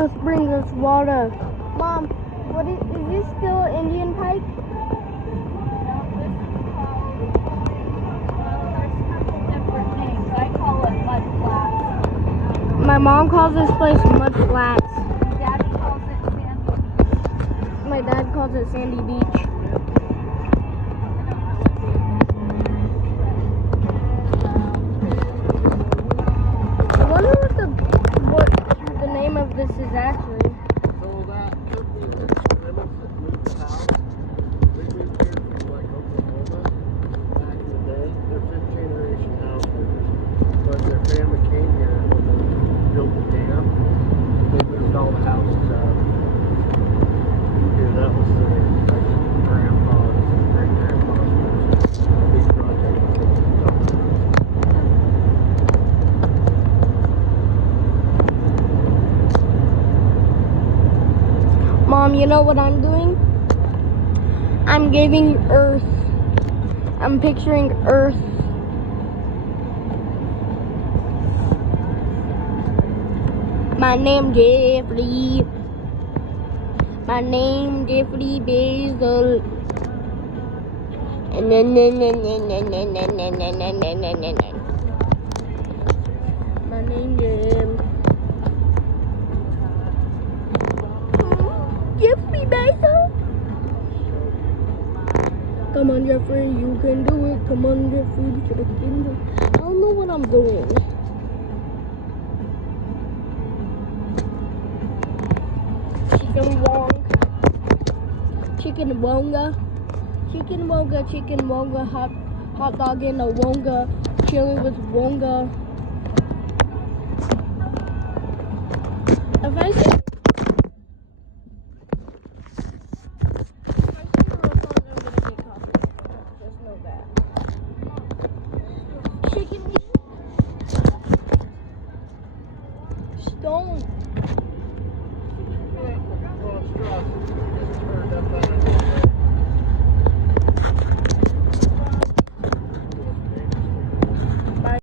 earth brings us water. Mom, what is this still Indian Pike? My mom calls this place Mud Flats. Daddy calls it Sandy. My dad calls it Sandy Beach. I wonder what the name of this is actually. So that company that moved the house, we moved here from like Oklahoma back in the day. They're fifth generation house builders. But their family came here when they built the dam. They moved all the houses out. Here, that was their grandpa's, great-grandpa's big project. Mom, you know what I'm doing? I'm giving Earth. I'm picturing Earth. My name Jeffrey. My name Jeffrey Basil. My name is Jeffrey Basil. Come on, Jeffrey, you can do it. Come on, Jeffrey, you can do it. I don't know what I'm doing. Chicken wonga, hot dog in a wonga, chili with wonga. If I say